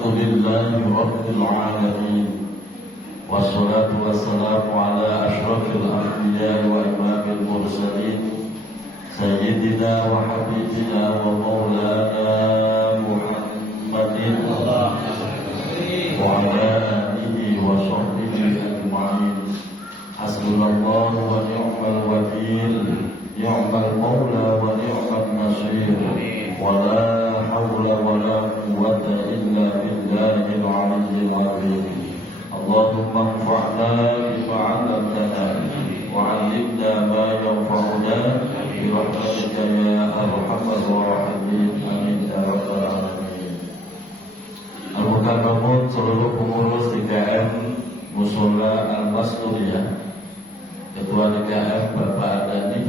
Alhamdulillahi Rabbil Alamin. Wassalatu wassalamu ala ashrafil anbiya wa imamil mursalin Sayyidina wa habibina wa maulana Muhammadin wa ala alihi wa sahbihi ajma'in. Hasbunallahu wa ni'mal wakil, ni'mal maula wa ni'mal nasir. Wa la hawla wa la quwwata illa billahil aliyyil azim. Allahumma anfa'na bima 'allamtana wa 'allimna ma yanfa'una bi rahmatika ya arhamar rahimin. Amin ya rabbal alamin. Al-Mukarramun, seluruh pengurus DKM Mushola Al-Masturiyah, Ketua DKM Bapak Adani,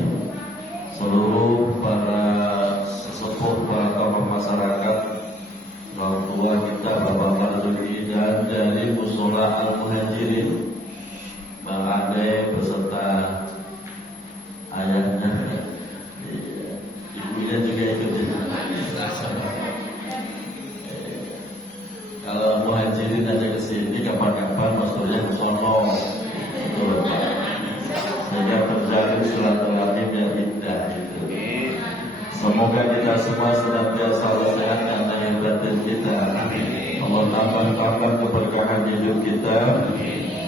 seluruh para sesepuh, para tokoh masyarakat, orang tua kita, Bapak Marzuki, dan dari Mushola Al-Muhajirin, Bang Ade beserta ayahnya, ibunya juga ikut. Kalau Muhajirin aja kesini, kapan-kapan maksudnya ke sono, sehingga terjalin silaturahim yang indah itu. Semoga kita semua senantiasa sehat dan lahir batin kita. Allah tambah keberkahan hidup kita.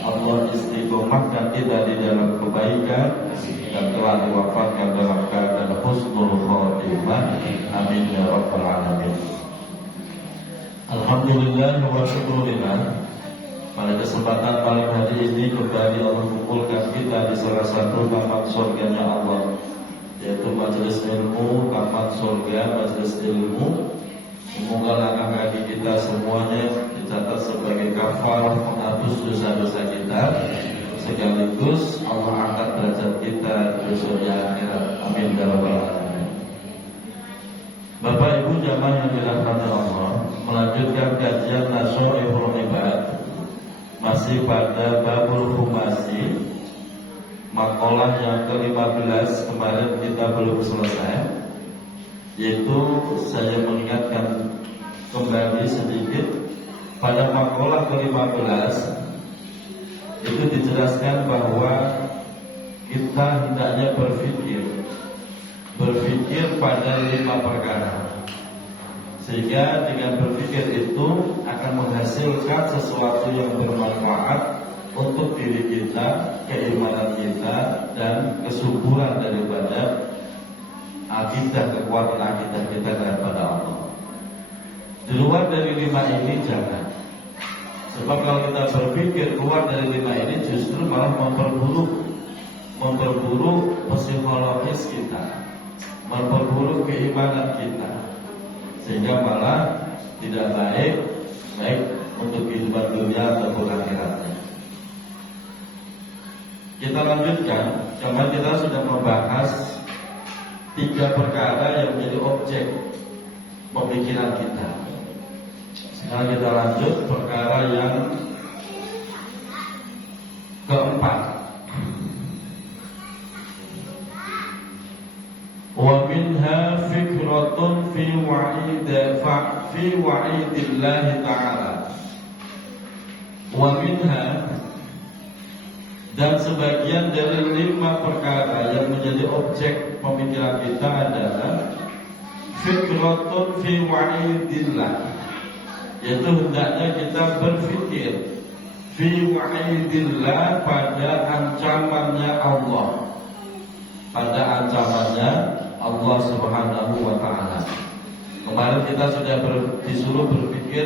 Allah istiqomahkan kita di dalam kebaikan dan telah diwafatkan dalam keadaan husnul khotimah. Amin ya rabbal alamin. Alhamdulillah wa syukurillah. Pada kesempatan malam hari ini kembali Allah kumpulkan kita di salah satu taman surganya Allah, yaitu majelis ilmu, taman surga, majelis ilmu. Semoga langkah kaki kita semuanya dicatat sebagai kafar menghapus dosa-dosa kita, sekaligus Allah angkat derajat kita di surga akhirat. Amin ya rabbal alamin. Bapak Ibu jamaah yang dirahmati Allah, melanjutkan kajian Nasha'irul Ibad, masih pada Babul Khumasi, makalah yang ke-15 kemarin kita belum selesai, yaitu saya mengingatkan kembali sedikit pada makalah ke-15 itu dijelaskan bahwa kita hendaknya berpikir pada 5 perkara, sehingga dengan berpikir itu akan menghasilkan sesuatu yang bermanfaat untuk diri kita, keimanan kita, dan kesuburan daripada akidah, kekuatan akidah kita kepada Allah. Di luar dari 5 ini jangan. Sebab kalau kita berpikir keluar dari 5 ini justru malah memperburuk psikologis kita, memperburuk keimanan kita, sehingga malah tidak baik untuk kehidupan dunia ataupun akhiratnya. Kita lanjutkan, karena kita sudah membahas 3 perkara yang menjadi objek pemikiran kita. Sekarang kita lanjut perkara yang keempat. Wa minha fikratun fi wa'idillah ta'ala. Wa minha, dan sebagian dari 5 perkara yang menjadi objek pemikiran kita adalah fikratun fi wa'idillah, yaitu hendaknya kita berpikir fi wa'idillah, pada ancamannya Allah, pada ancamannya Allah Subhanahu wa ta'ala. Kemarin kita sudah disuruh berpikir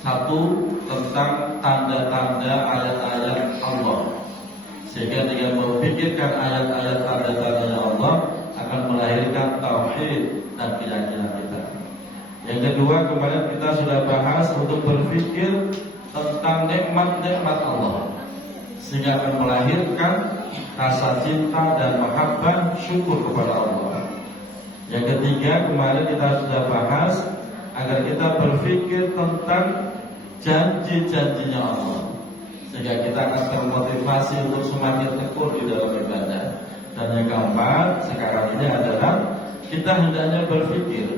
satu tentang tanda-tanda ayat-ayat Allah, sehingga dengan memikirkan ayat-ayat tanda-tandanya Allah akan melahirkan tauhid dan keyakinan kita. Yang kedua, kemarin kita sudah bahas untuk berpikir tentang nikmat-nikmat Allah, sehingga akan melahirkan rasa cinta dan mahabbah, syukur kepada Allah. Yang ketiga, kemarin kita sudah bahas agar kita berpikir tentang janji-janjinya Allah, sehingga kita akan termotivasi untuk semakin tekun di dalam ibadah. Dan yang keempat, sekarang ini adalah kita hendaknya berpikir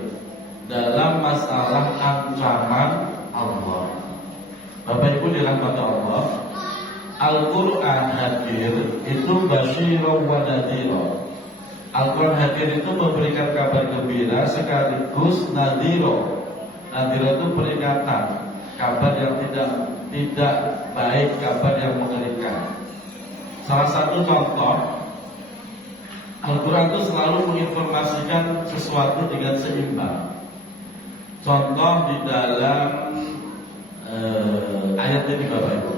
dalam masalah ancaman Allah. Bapak Ibu dirahmati Allah, Al-Quran hadir itu basyirah wa nadhira. Al-Quran hadir itu memberikan kabar gembira sekaligus nadhira. Nadhira itu peringatan, kabar yang tidak baik, kabar yang mengerikan. Salah satu contoh, Al-Quran itu selalu menginformasikan sesuatu dengan seimbang. Contoh di dalam ayat ini Bapak Ibu.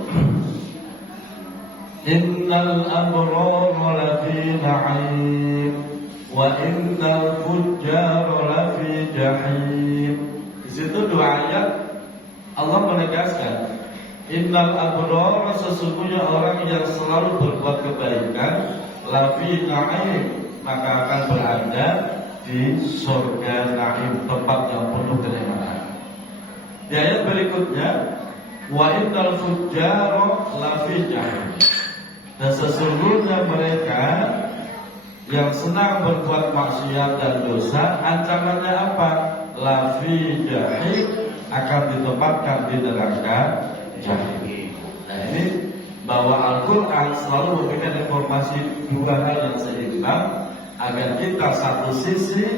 Innal abrara lafi na'im wa innal fujjara lafi jahim. Di situ dua ayat Allah menegaskan, innal abrara, sesungguhnya orang yang selalu berbuat kebaikan, lafi na'im, maka akan berada di surga na'im, tempat yang penuh kenikmatan. Di ayat berikutnya, wa innal fujjara lafi jahim, dan sesungguhnya mereka yang senang berbuat maksiat dan dosa, ancamannya apa? Lafi jahim, akan ditempatkan di neraka jahim. Nah ini bahwa Al-Quran selalu memberikan informasi dua hal yang seimbang, agar kita satu sisi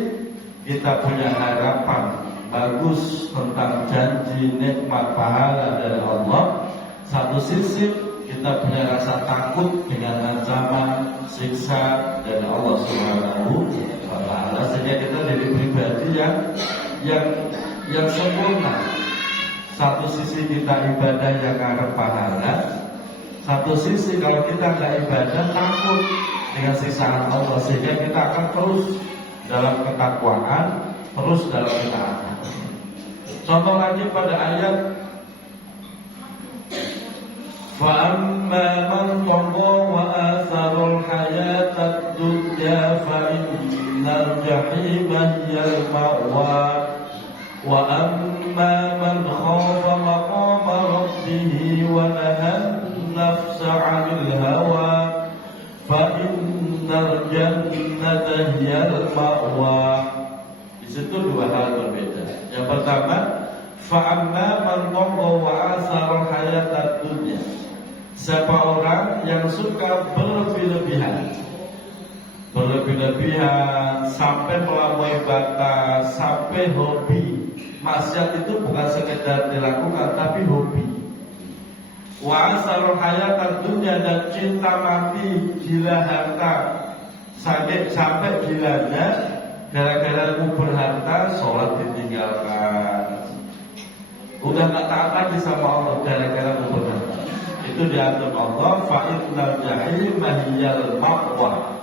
kita punya harapan bagus tentang janji nikmat pahala dari Allah, satu sisi kita punya rasa takut dengan ancaman siksa dari Allah Subhanahu wa Ta'ala, sehingga kita jadi pribadi yang sempurna. Satu sisi kita ibadah yang ngarep pahala, satu sisi kalau kita nggak ibadah takut dengan siksaan Allah, sehingga kita akan terus dalam ketakwaan, terus dalam ketaatan. Contoh lagi pada ayat فَأَمَّا مَنْ طَغَى وَآثَرَ الْحَيَاةَ الدُّنْيَا فَإِنَّ الْجَحِيمَ هِيَ الْمَأْوَى وَأَمَّا مَنْ خَافَ مَقَامَ رَبِّهِ وَنَهَى النَّفْسَ عَنِ الْهَوَى فَإِنَّ الْجَنَّةَ هِيَ الْمَأْوَى. Di situ dua hal berbeda. Yang pertama, فَأَمَّا مَنْ طَغَى وَآثَرَ الْحَيَاةَ الدُّنْيَا, siapa orang yang suka berlebih-lebihan sampai melampaui batas, sampai hobi. Maksiat itu bukan sekedar dilakukan, tapi hobi. Wa asarul hayat dunya, dan cinta mati, gila harta, sampai gilanya gara-gara kubur harta, sholat ditinggalkan, udah gak taat lagi sama Allah gara-gara kubur harta. Itu diatur Allah, fa'innal jahim hiyal ma'wa,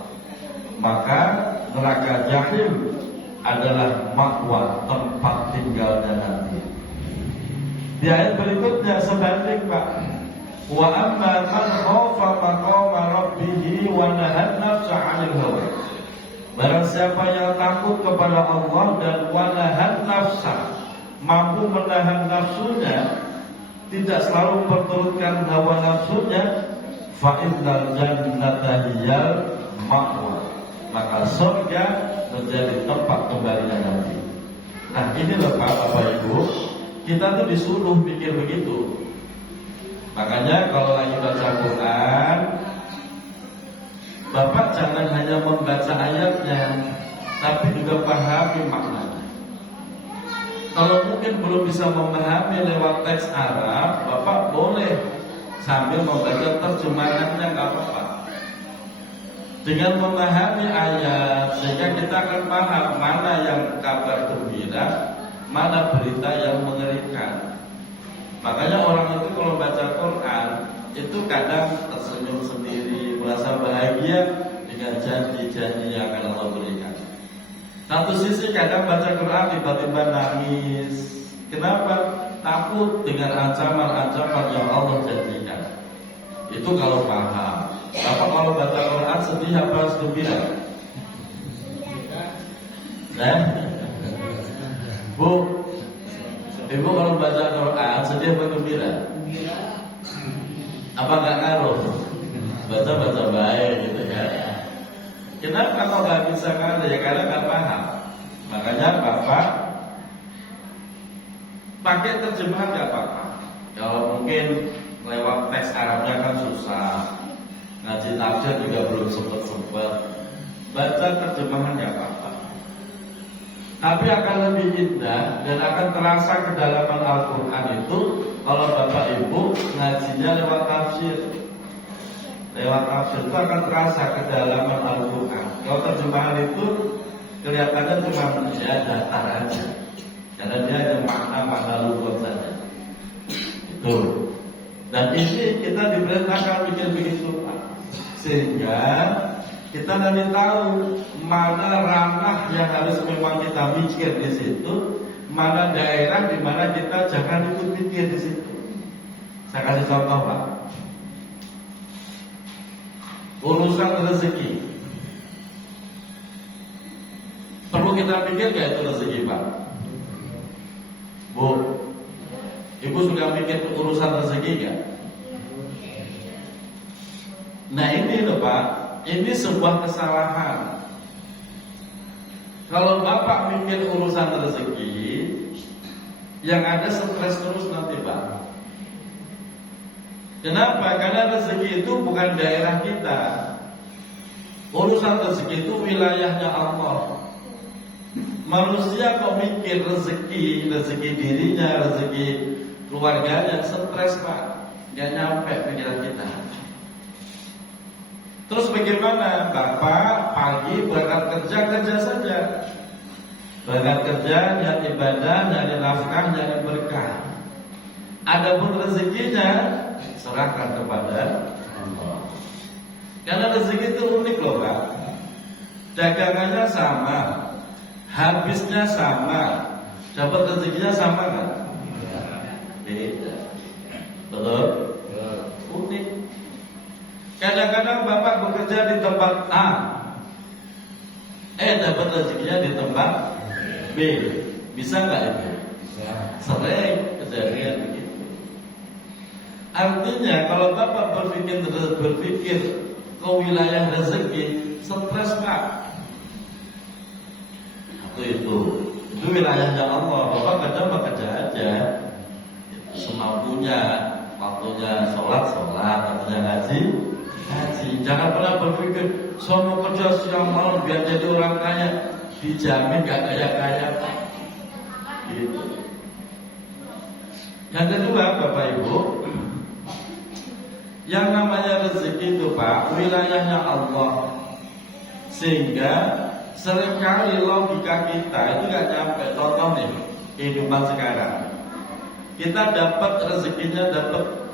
maka neraka jahim adalah ma'wa, tempat tinggalnya nanti. Di ayat berikutnya sebalik Pak, wa amma man khafa maqama rabbih wa nahan nafsa 'anil hawa, barang siapa yang takut kepada Allah dan wa nahan nafsa, mampu menahan nafsunya, tidak selalu memperturutkan hawa nafsunya, fa innal jannata hiyal ma'wa, maka surga menjadi tempat kembalinya nanti. Nah ini loh Bapak Ibu, kita tuh disuruh pikir begitu. Makanya kalau lagi baca Quran, Bapak jangan hanya membaca ayatnya, tapi juga pahami maknanya. Kalau mungkin belum bisa memahami lewat teks Arab, Bapak boleh sambil membaca terjemahannya, nggak apa-apa. Dengan memahami ayat, sehingga kita akan paham mana yang kabar gembira, mana berita yang mengerikan. Makanya orang itu kalau baca Quran itu kadang tersenyum sendiri, merasa bahagia dengan janji-janji yang akan Allah berikan. Satu sisi kadang baca Quran tiba-tiba nangis. Kenapa? Takut dengan ancaman-ancaman yang Allah janjikan. Itu kalau paham. Bapak kalau baca Quran sedih apa gembira? Nah, Bu, Ibu kalau baca Quran sedih apa gembira? Apa nggak ngaruh? Baca baik gitu ya. Kenapa kok nggak bisa ngaruh? Ya karena nggak paham. Makanya Bapak pakai terjemahan nggak apa-apa. Kalau mungkin lewat teks Arabnya kan susah, ngaji tafsir juga belum sempet. Baca terjemahannya apa-apa. Tapi akan lebih indah dan akan terasa kedalaman Al-Quran itu kalau Bapak Ibu ngajinya lewat tafsir. Lewat tafsir itu akan terasa kedalaman Al-Quran. Kalau terjemahan itu kelihatannya cuma ya datar aja, karena dia ada makna-makna lugat saja. Itu. Dan ini kita diperintahkan bikin Quran, sehingga kita nanti tahu mana ranah yang harus memang kita mikir di situ, mana daerah di mana kita jangan ikut mikir di situ. Saya kasih contoh, Pak. Urusan rezeki, perlu kita pikir gak itu rezeki, Pak? Bu, Ibu sudah mikir urusan rezeki gak? Nah ini loh Pak, ini sebuah kesalahan. Kalau Bapak mikir urusan rezeki, yang ada stres terus nanti Pak. Kenapa? Karena rezeki itu bukan daerah kita. Urusan rezeki itu wilayahnya Allah. Manusia kok mikir rezeki dirinya, rezeki keluarganya, stres Pak, gak nyampe pikiran kita. Terus bagaimana? Bapak pagi berangkat kerja saja. Berangkat kerja, nyari ibadah, nyari nafkah, nyari berkah. Adapun rezekinya serahkan kepada Allah. Karena rezeki itu unik loh Pak. Dagangannya sama, habisnya sama, dapat rezekinya sama kan? Beda. Betul? Unik. Kadang-kadang Bapak bekerja di tempat A, dapat rezekinya di tempat B. Bisa nggak itu? Sering kejadian begitu. Artinya kalau Bapak berpikir ke wilayah rezeki, stres Pak. Itu wilayahnya Allah. Bapak kerja aja semampunya, waktunya sholat, waktunya ngaji. Jangan pernah berpikir saya mau kerja siang malam biar jadi orang kaya, dijamin gak kaya-kaya. Gitu. Yang kedua Bapak Ibu, yang namanya rezeki itu Pak, wilayahnya Allah. Sehingga seringkali logika kita itu gak nyampe. Contoh nih, kehidupan sekarang. Kita dapat rezekinya,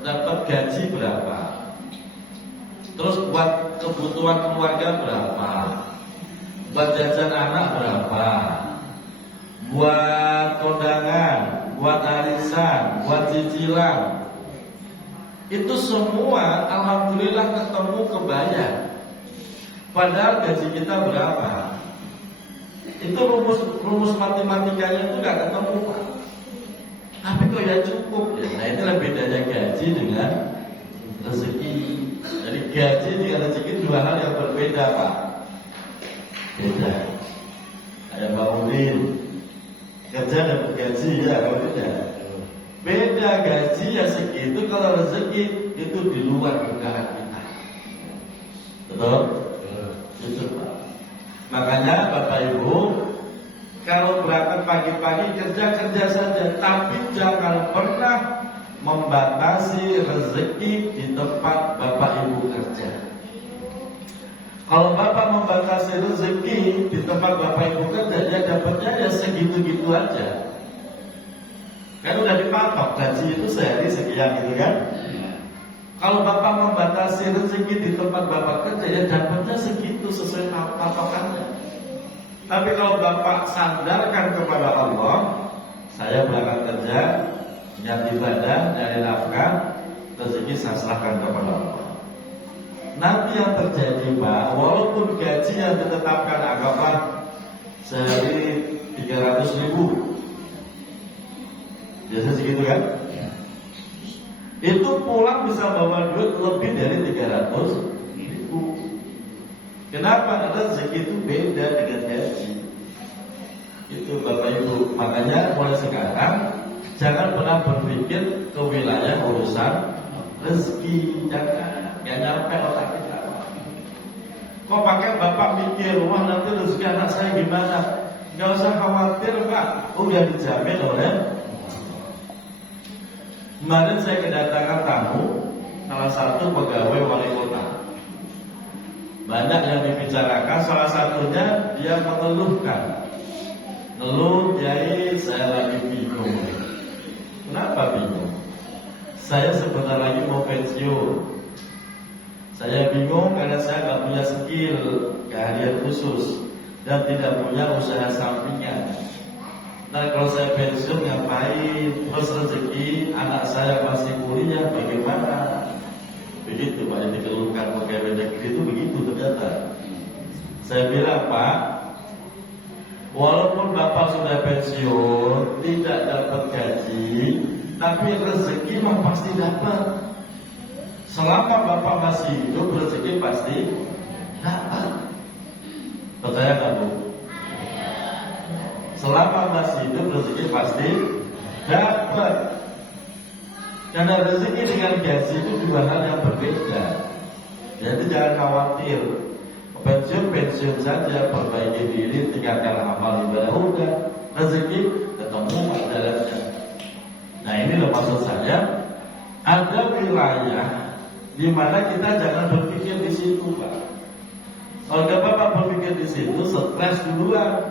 dapat gaji berapa? Terus buat kebutuhan keluarga berapa? Buat jajan anak berapa? Buat kondangan, buat arisan, buat cicilan. Itu semua alhamdulillah ketemu kebayar. Padahal gaji kita berapa? Itu rumus matematikanya itu gak ketemu Pak. Tapi kok ya cukup ya. Nah inilah bedanya gaji dengan rezeki. Jadi gaji dengan rezeki dua hal yang berbeda Pak. Beda. Ada Pak Udin, kerja dapat gaji ya, beda. Beda gaji ya segitu, kalau rezeki itu di luar kegagalan kita. Betul? Betul Pak. Makanya Bapak Ibu, kalau berangkat pagi-pagi kerja saja, tapi jangan pernah membatasi rezeki di tempat Bapak Ibu kerja. Kalau Bapak membatasi rezeki di tempat Bapak Ibu kerja, dia dapatnya ya segitu-gitu aja. Kan udah dipatok, gaji itu sehari sekian gitu kan. Kalau Bapak membatasi rezeki di tempat Bapak kerja, ya dapatnya segitu sesuai patokannya. Tapi kalau Bapak sandarkan kepada Allah, saya berangkat kerja, niat ibadah, nyari nafkah, rezeki saya serahkan kepada Allah. Nanti yang terjadi Pak, walaupun gaji yang ditetapkan agama sehari 300.000, biasa segitu kan? Itu pulang bisa bawa duit lebih dari 300.000. Kenapa? Karena rezeki itu beda dengan gaji. Itu Bapak Ibu. Makanya mulai sekarang Jangan pernah berpikir ke wilayah urusan rezeki, jangan, nggak nyampe otak kita. Kok pakai bapak mikir, wah nanti rezeki anak saya gimana? Nggak usah khawatir Pak, udah dijamin oleh. Kemarin saya kedatangan tamu, salah satu pegawai wali kota. Banyak yang dibicarakan, salah satunya dia mengeluhkan. Ngeluh, Kiai, saya lagi bingung. Kenapa bingung? Saya sebentar lagi mau pensiun. Saya bingung karena saya nggak punya skill, keahlian khusus, dan tidak punya usaha sampingan. Nah kalau saya pensiun ngapain? Terus rezeki anak saya masih kuliah bagaimana? Begitu Pak yang dikeluhkan pegawai negeri itu begitu ternyata. Saya bilang Pak, walaupun Bapak sudah pensiun, tidak dapat gaji, tapi rezeki mah pasti dapat. Selama Bapak masih hidup, rezeki pasti dapat. Percaya nggak Bu? Selama masih hidup, rezeki pasti dapat. Karena rezeki dengan gaji itu dua hal yang berbeda. Jadi jangan khawatir. Pensiun saja, perbaiki diri, tinggalkan amal ibadah, udah rezeki ketemu dalamnya. Nah ini loh maksud saya, ada wilayah di mana kita jangan berpikir di situ Pak. Kalau Bapak berpikir di situ, stres duluan,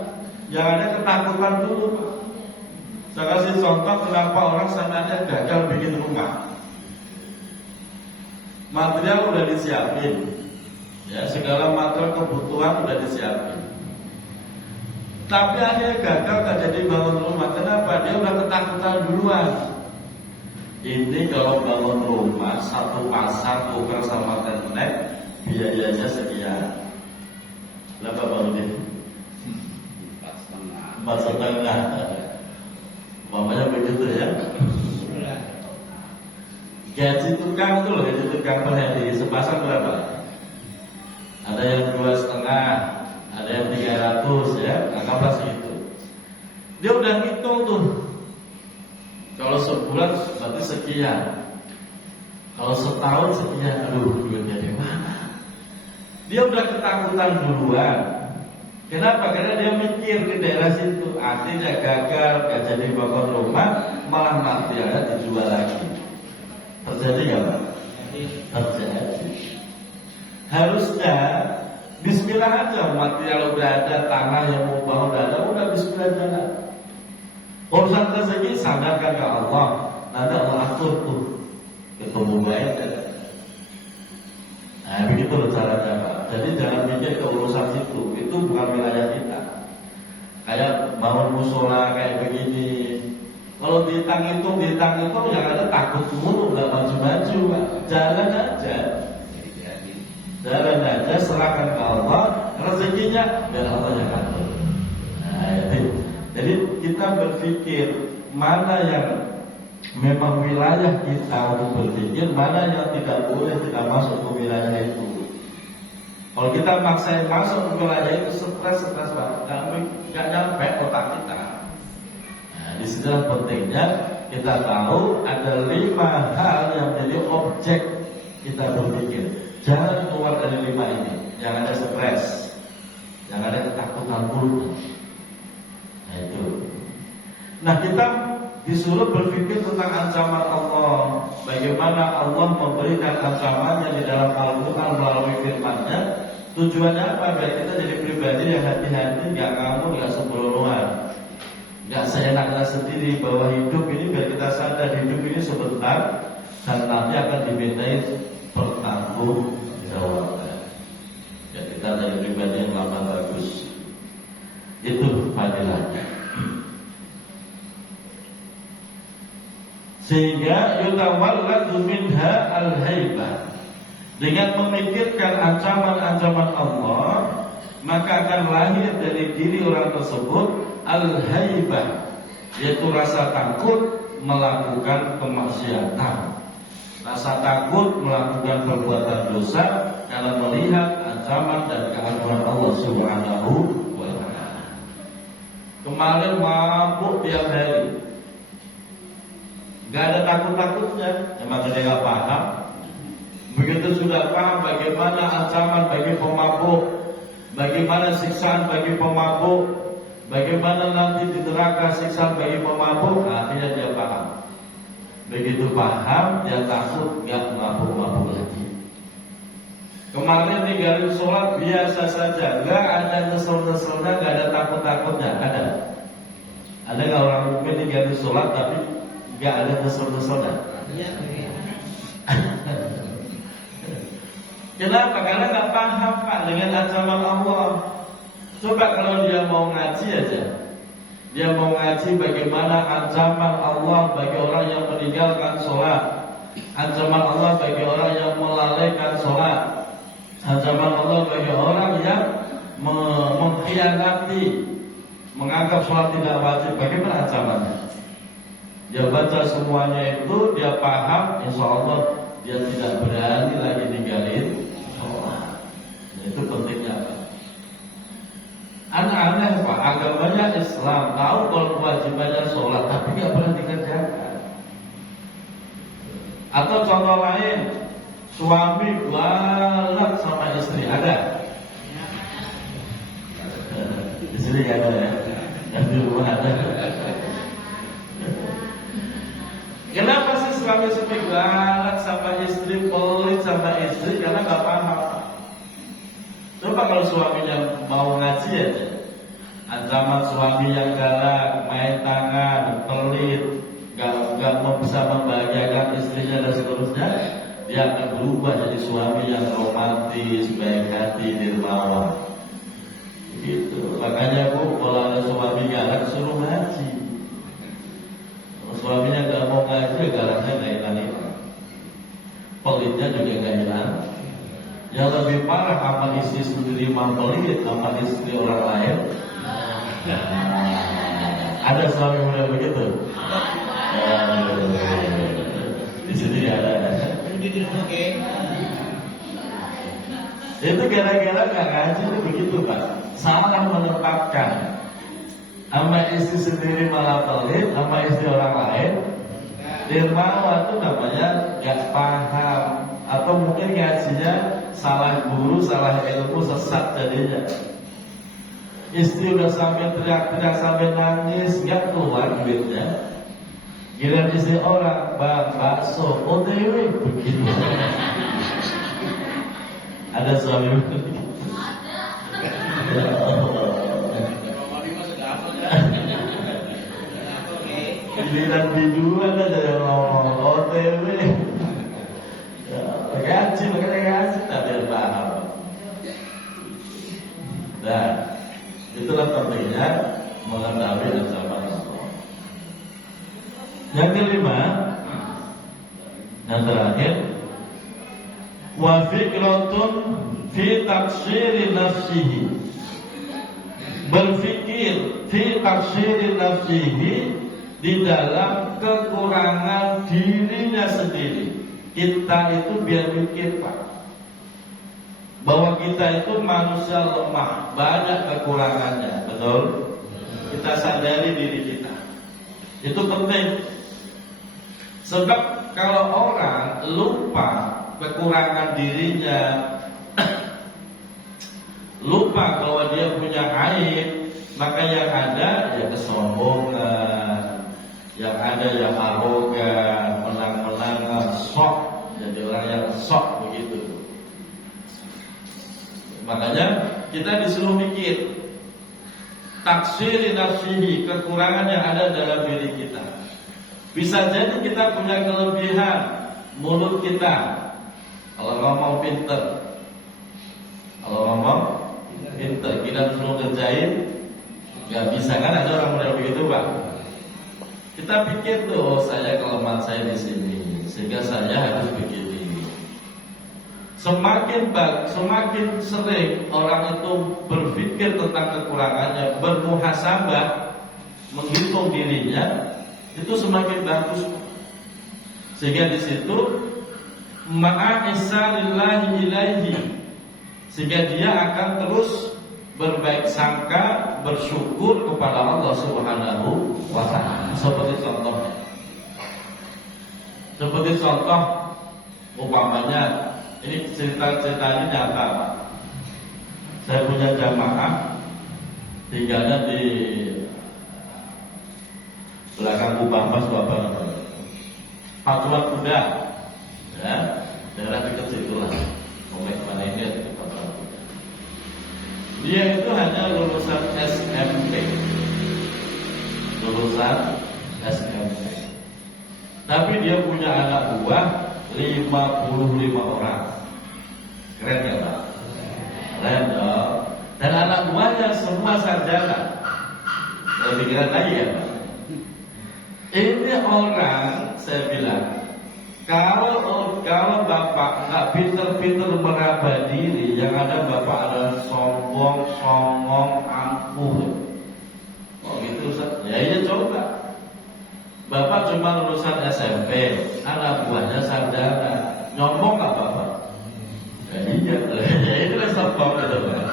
yang ada ketakutan dulu Pak. Saya kasih contoh kenapa orang sananya gagal bikin rumah. Material udah disiapin, ya segala material kebutuhan udah disiapin. Tapi akhirnya gagal tak jadi bangun rumah. Kenapa? Dia udah ketakutan duluan. Ini kalau bangun rumah satu pasang tukar sama tenek biayanya sekian. Berapa bangun ini? 4,5. Mamanya begitu ya. Gaji tukang itu loh, gaji tukang per hari sepasang berapa? Ada yang 2,5, ada yang 300 ya, anggaplah segitu. Dia udah ngitung tuh. Kalau sebulan berarti sekian. Kalau setahun sekian, aduh duitnya di mana? Dia udah ketakutan duluan. Kenapa? Karena dia mikir ke daerah situ, artinya gagal, gak jadi bangun rumah, malah materialnya dijual lagi. Terjadi gak Pak? Terjadi. Harusnya bismillah aja, material udah ada, tanah yang mau bangun udah ada, udah bismillah jalan. Urusan rezeki sandarkan ke Allah, nanti Allah atur tuh, ketemu baik. Nah begitu loh caranya Pak. Jadi jangan mikir ke urusan itu bukan wilayah kita. Kayak bangun musola kayak begini. Kalau dihitung yang ada takut mulu, nggak maju-maju Pak. Jalan aja, serahkan ke Allah, rezekinya dan Allah yang atur. Nah itu. Jadi kita berpikir mana yang memang wilayah kita untuk berpikir, mana yang tidak boleh kita masuk ke wilayah itu. Kalau kita maksain masuk ke wilayah itu stres Pak, nggak nyampe otak kita. Nah, disinilah pentingnya kita tahu ada 5 hal yang menjadi objek kita berpikir. Jangan keluar dari 5 ini. Yang ada stres, yang ada ketakutan dulu. Nah itu. Nah kita disuruh berpikir tentang ancaman Allah. Bagaimana Allah memberikan ancamannya di dalam Al-Quran melalui firman-Nya. Tujuannya apa? Biar kita jadi pribadi yang hati-hati, gak ngamuk, gak sembronoan, gak seenaknya sendiri. Bahwa hidup ini biar kita sadar hidup ini sebentar dan nanti akan dimintai pertanggung jawaban. Ya kita jadi pribadi yang lama bagus. Itu fadilahnya. Sehingga yutawalladu minha al-haibah. Dengan memikirkan ancaman-ancaman Allah, maka akan lahir dari diri orang tersebut al-haibah, yaitu rasa takut melakukan kemaksiatan, rasa takut melakukan perbuatan dosa karena melihat ancaman dan keagungan Allah Subhanahu wa ta'ala. Kemarin mabuk tiap hari, nggak ada takut-takutnya, emang dia nggak paham. Begitu sudah paham bagaimana ancaman bagi pemabuk, bagaimana siksaan bagi pemabuk, bagaimana nanti di neraka siksaan bagi pemabuk, akhirnya dia paham. Begitu paham, dia takut nggak mabuk-mabuk lagi. Kemarin tinggalin sholat biasa saja, nggak ada nesel-neselnya, nggak ada takut-takutnya, ada. Ada nggak orang mukmin tinggalin sholat tapi nggak ada nesel-neselnya? Kenapa? Karena nggak paham Pak dengan ancaman Allah. Coba kalau dia mau ngaji aja, dia mau ngaji bagaimana ancaman Allah bagi orang yang meninggalkan sholat, ancaman Allah bagi orang yang melalaikan sholat, ancaman Allah bagi orang yang mengkhianati, menganggap sholat tidak wajib. Bagaimana ancamannya? Dia baca semuanya itu, dia paham, insya Allah dia tidak berani lagi ninggalin sholat. Itu pentingnya Pak. Aneh-aneh Pak, agamanya Islam, tahu kalau kewajibannya sholat, tapi nggak pernah dikerjakan. Atau contoh lain, suami galak sama istri, ada? Di sini nggak ada ya, yang di rumah ada. Kenapa sih suami istri galak sama istri, pelit sama istri? Karena nggak paham. Coba kalau suaminya mau ngaji aja, ancaman suami yang galak, main tangan, pelit, nggak bisa membahagiakan istrinya dan seterusnya, dia akan berubah jadi suami yang romantis, baik hati, dermawan. Gitu. Makanya Bu, kalau ada suami galak suruh ngaji. Kalau suaminya nggak mau ngaji, galaknya nggak hilang-hilang, pelitnya juga nggak hilang. Yang lebih parah apa istri sendiri mampelit, apa istri orang lain. Ada suami mulai begitu. Di sini ada. Itu gara-gara nggak ngaji itu begitu Pak. Salah menetapkan. Sama istri sendiri malah pelit, sama istri orang lain. Dermawan itu namanya nggak paham, atau mungkin ngajinya salah guru, salah ilmu, sesat jadinya. Istri udah sampai teriak-teriak sampai nangis, nggak keluar duitnya. Giliran istri orang, bang bakso, OTW begitu. Ada suami begitu. Giliran biduan aja yang ngomong OTW. Gaji, makanya gaji tak biar paham. Nah, itulah pentingnya mengetahui ancaman Allah. Yang kelima, yang terakhir, wa fikratun fi taqsiri nafsihi. Berfikir fi taqsiri nafsihi, di dalam kekurangan dirinya sendiri. Kita itu biar mikir Pak, bahwa kita itu manusia lemah, banyak kekurangannya, betul? Kita sadari diri kita. Itu penting. Sebab kalau orang lupa kekurangan dirinya, lupa bahwa dia punya aib, maka yang ada ya kesombongan, yang ada yang arogan, menang-menangan, sok, jadi orang yang sok begitu. Makanya kita disuruh mikir taksiri nafsihi, kekurangan yang ada dalam diri kita. Bisa jadi kita punya kelebihan mulut kita, kalau ngomong pinter, kita disuruh kerjain nggak bisa, kan ada orang model begitu Pak. Kita pikir tuh, saya kelemahan saya di sini, sehingga saya harus begini. Semakin sering orang itu berpikir tentang kekurangannya, bermuhasabah, menghitung dirinya, itu semakin bagus. Sehingga di situ ma'isalillahi ilaihi, sehingga dia akan terus berbaik sangka, bersyukur kepada Allah Subhanahu wa ta'ala. Seperti contohnya, Seperti contoh, umpamanya ini cerita-ceritanya nyata, Pak. Saya punya jamaah tinggalnya di belakang Kubah Mas Bapak, Pacuan Kuda, ya, daerah dekat situ lah. Komplek mana ini? Dia itu hanya lulusan SMP, tapi dia punya anak buah 55 orang. Keren ya Pak? Keren dong. Dan anak buahnya semua sarjana. Lebih keren lagi ya Pak? Ini orang, saya bilang, kalau bapak nggak pinter-pinter meraba diri, yang ada bapak adalah sombong, songong, angkuh. Oh gitu Ustaz? Ya iya coba. Bapak cuma lulusan SMP, anak buahnya sarjana, nyombong nggak bapak? Ya iya, ya itu kan sombong itu Pak.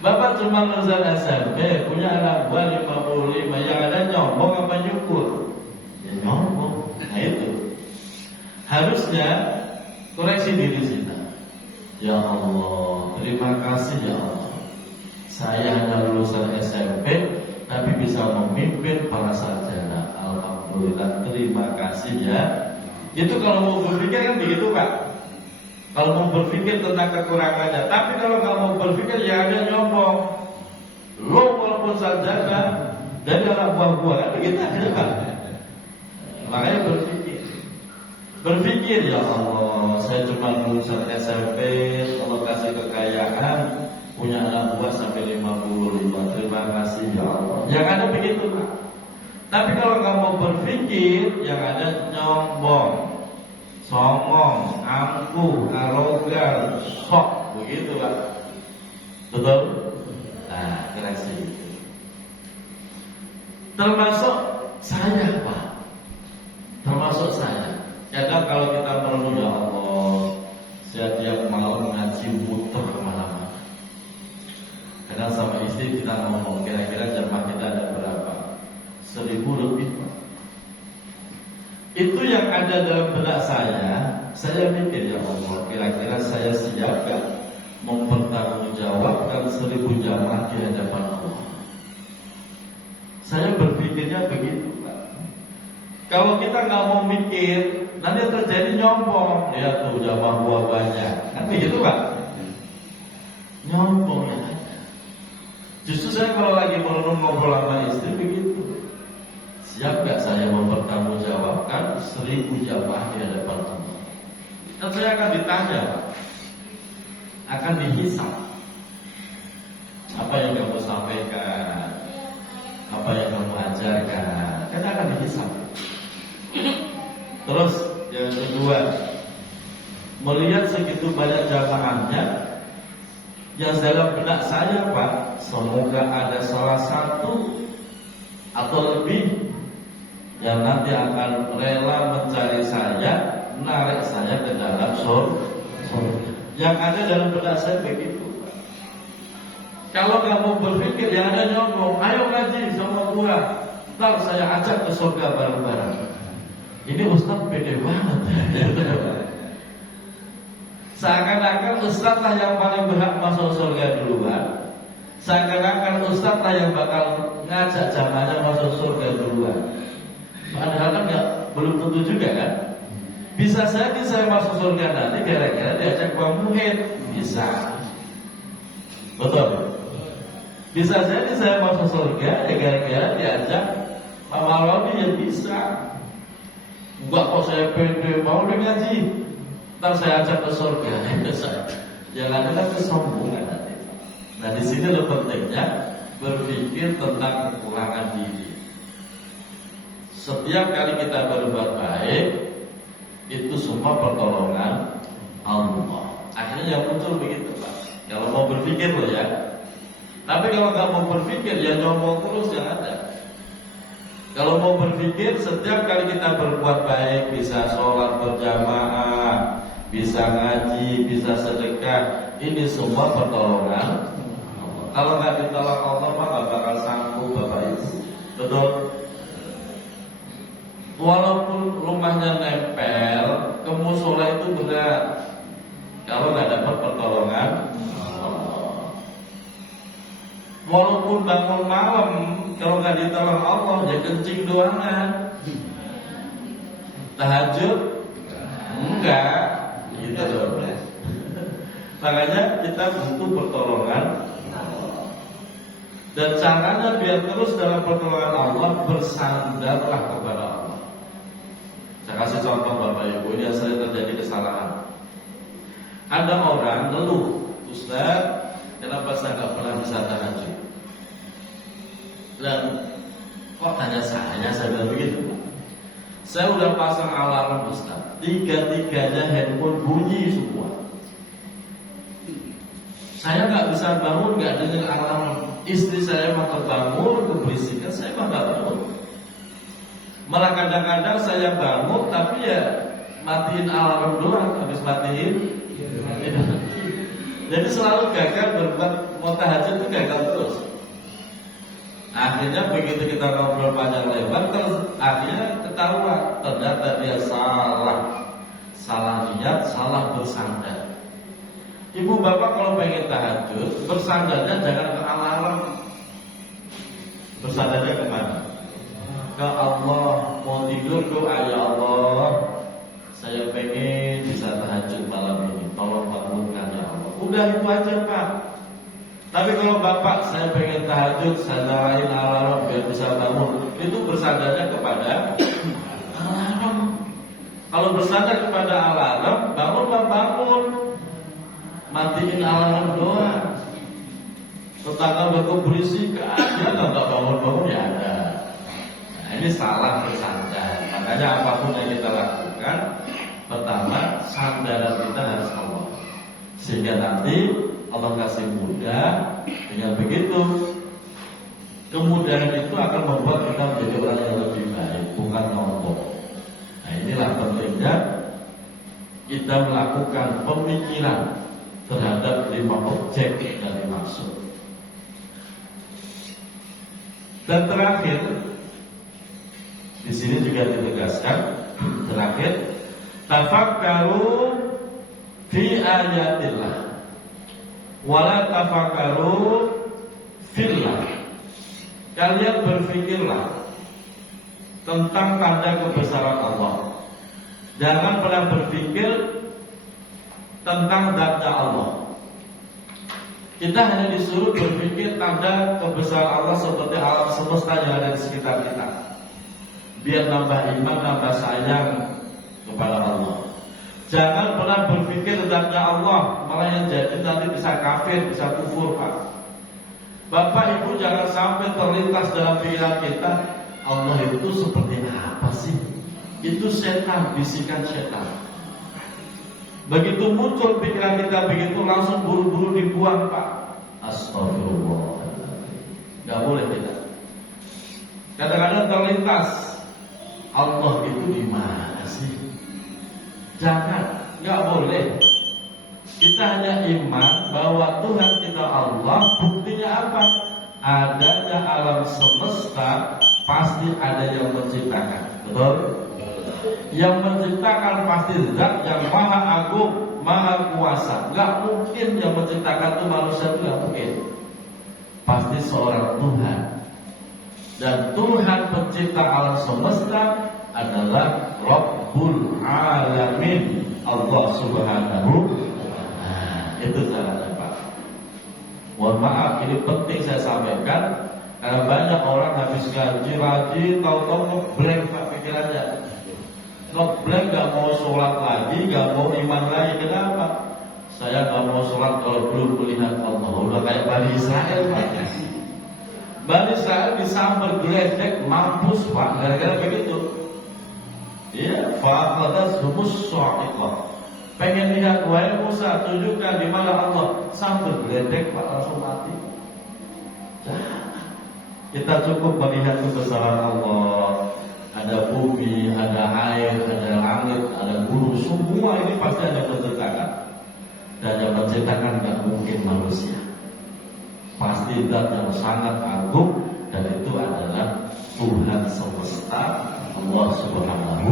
Bapak cuma lulusan SMP, punya anak buah 55, yang ada nyombong apa nyukur? Ya nyombong. Nah itu. Harusnya koreksi diri kita. Ya Allah, terima kasih ya Allah. Saya hanya lulusan SMP, tapi bisa memimpin para sarjana. Alhamdulillah, terima kasih ya. Itu kalau mau berpikir kan begitu Pak. Kalau mau berpikir tentang kekurangannya. Tapi kalau nggak mau berpikir ya ada nyombong. Lo walaupun sarjana dari anak buah-buah kan begitu aja Pak. Makanya berpikir ya Allah, saya cuma lulusan SMP, Allah kasih kekayaan, punya anak buah sampai 55. Terima kasih ya Allah. Yang ada begitu Pak. Tapi kalau nggak mau berpikir, yang ada nyombong, songong, angkuh, arogan, sok, begitu Pak. Betul? Nah, koreksi. Termasuk saya Pak. Termasuk saya. Kadang kalau kita merenung ya Allah, setiap malam ngaji muter kemana-mana. Kadang sama istri kita ngomong, kira-kira jamaah kita ada berapa? 1000 lebih. Itu yang ada dalam benak saya mikir ya Allah, kira-kira saya siap gak mempertanggungjawabkan 1000 jamaah di hadapan Allah. Saya berpikirnya begitu Pak. Kalau kita nggak mau mikir, nanti terjadi nyombong. Ya tuh jamaah buah banyak, kan begitu Pak? Nyombong ya. Justru saya kalau lagi merenung ngobrol sama istri begitu. Siap gak saya mempertanggungjawabkan 1000 jamaah di hadapan Allah? Dan saya akan ditanya Pak, akan dihisab. Apa yang kamu sampaikan, apa yang kamu ajarkan, kan akan dihisab. Terus yang kedua, melihat segitu banyak jamaahnya, yang dalam benak saya Pak, semoga ada salah satu atau lebih yang nanti akan rela mencari saya, menarik saya ke dalam surga. Yang ada dalam benak saya begitu Pak. Kalau kamu berpikir yang ada nyombong, ayo ngaji sama gua, ntar saya ajak ke surga bareng-bareng. Ini Ustaz pede banget. Seakan-akan Ustaz lah yang paling berhak masuk surga duluan. Seakan-akan Ustaz lah yang bakal ngajak jamaahnya masuk surga duluan. Padahal kan belum tentu juga kan. Bisa jadi saya masuk surga nanti gara-gara diajak Bang Muhid. Bisa. Betul. Bisa jadi saya masuk surga gara-gara diajak Pak Maroni, ya bisa. Enggak kok saya pede mau ngaji, ntar saya ajak ke surga. Jangan ada kesombongan nanti. Nah di sini lebih pentingnya berpikir tentang kekurangan diri. Setiap kali kita berbuat baik, itu semua pertolongan Allah. Akhirnya yang muncul begitu Pak. Kalau mau berpikir loh ya. Tapi kalau nggak mau berpikir ya nyombong terus yang ada. Kalau mau berpikir, setiap kali kita berbuat baik, bisa sholat berjamaah, bisa ngaji, bisa sedekah, ini semua pertolongan Allah. Kalau nggak ditolong Allah, maka nggak bakal sanggup Bapak Ibu. Betul? Walaupun rumahnya nempel, ke musola itu berat kalau nggak dapat pertolongan Allah. Walaupun bangun malam, kalau nggak ditolong Allah, ya kencing doangan. Tahajud enggak, gitu loh. Makanya kita butuh pertolongan Allah. Dan caranya biar terus dalam pertolongan Allah, bersandarlah kepada Allah. Saya kasih contoh Bapak Ibu, ini yang sering terjadi kesalahan. Ada orang ngeluh, Ustaz, kenapa saya nggak pernah bisa tahajud? Dan kok tanya saya bilang begitu. Saya udah pasang alarm Ustaz, tiga-tiganya handphone bunyi semua. Saya nggak bisa bangun, nggak dengar alarm. Istri saya mau terbangun, keberisikan, saya mah nggak bangun. Malah kadang-kadang saya bangun, tapi ya matiin alarm doang, habis matiin. Jadi selalu gagal berbuat mau tahajud itu gagal terus. Akhirnya begitu kita ngobrol panjang lebar, terus akhirnya ketahuan ternyata dia salah niat, salah bersandar. Ibu bapak kalau pengen tahajud, bersandarnya jangan ke alarm. Bersandarnya kemana? Ke Allah. Mau tidur doa, ya Allah, saya pengen bisa tahajud malam ini, tolong bangunkan ya Allah. Udah itu aja Pak. Tapi kalau bapak saya pengen tahajud, saya nyalain alarm biar bisa bangun, itu bersandarnya kepada alarm. Kalau bersandar kepada alarm, bangun. Matiin alarm doang. Tetangga udah berisik, dia nggak bangun ya ada. Nah, ini salah bersandar. Makanya apapun yang kita lakukan, pertama sandaran kita harus Allah. Sehingga nanti Allah kasih mudah. Dengan begitu, kemudahan itu akan membuat kita menjadi orang yang lebih baik, bukan nombor. Nah, inilah pentingnya kita melakukan pemikiran terhadap 5 objek dari maksud. Dan terakhir, di sini juga ditegaskan, terakhir, tafakkaru fi ayatillah, wala tafakkaru fillah. Kalian berpikirlah tentang tanda kebesaran Allah. Jangan pernah berpikir tentang zatnya Allah. Kita hanya disuruh berpikir tanda kebesaran Allah seperti alam semesta yang ada di sekitar kita, biar nambah iman, nambah sayang kepada Allah. Jangan pernah berpikir zatnya Allah, malah yang jadi nanti bisa kafir, bisa kufur Pak. Bapak Ibu jangan sampai terlintas dalam pikiran kita, Allah itu seperti apa sih? Itu setan, bisikan setan. Begitu muncul pikiran kita begitu, langsung buru-buru dibuang Pak. Astagfirullah. Gak boleh kita. Kadang-kadang terlintas, Allah itu di mana sih? Jangan, gak boleh. Kita hanya iman bahwa Tuhan kita Allah. Buktinya apa? Adanya alam semesta, pasti ada yang menciptakan. Betul? Yang menciptakan pasti zat yang maha agung, maha kuasa. Gak mungkin yang menciptakan itu manusia, itu gak mungkin. Pasti seorang Tuhan. Dan Tuhan pencipta alam semesta adalah Rabbul Alamin, Allah Subhanahu. Nah, itu caranya Pak. Mohon maaf, ini penting saya sampaikan, karena banyak orang habis ngaji tahu-tahu ngeblank Pak pikirannya. Ngeblank, gak mau sholat lagi, gak mau iman lagi. Kenapa? Saya gak mau sholat kalau belum melihat Allah. Udah kayak Bani Israel Pak. Bani Israel disambar geledek, mampus Pak, gara-gara begitu. Iya, fa'akhadhat humus sha'iqah. Pengen lihat, wahai Musa, tunjukkan di mana Allah. Sambar geledek Pak, langsung mati. Jangan. Kita cukup melihat kebesaran Allah. Ada bumi, ada air, ada langit, ada gunung, semua ini pasti ada menciptakan. Dan yang menciptakan gak mungkin manusia. Pasti zat yang sangat agung, dan itu adalah Tuhan semesta. Allah Subhanahu.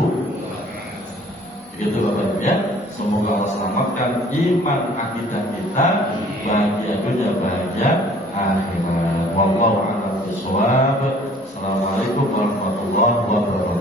Begitu Bapak Ibu ya. Semoga Allah selamatkan iman akidah kita, bahagia dunia, bahagia akhirat. Wallahu a'lam bishawab. Assalamualaikum warahmatullahi wabarakatuh.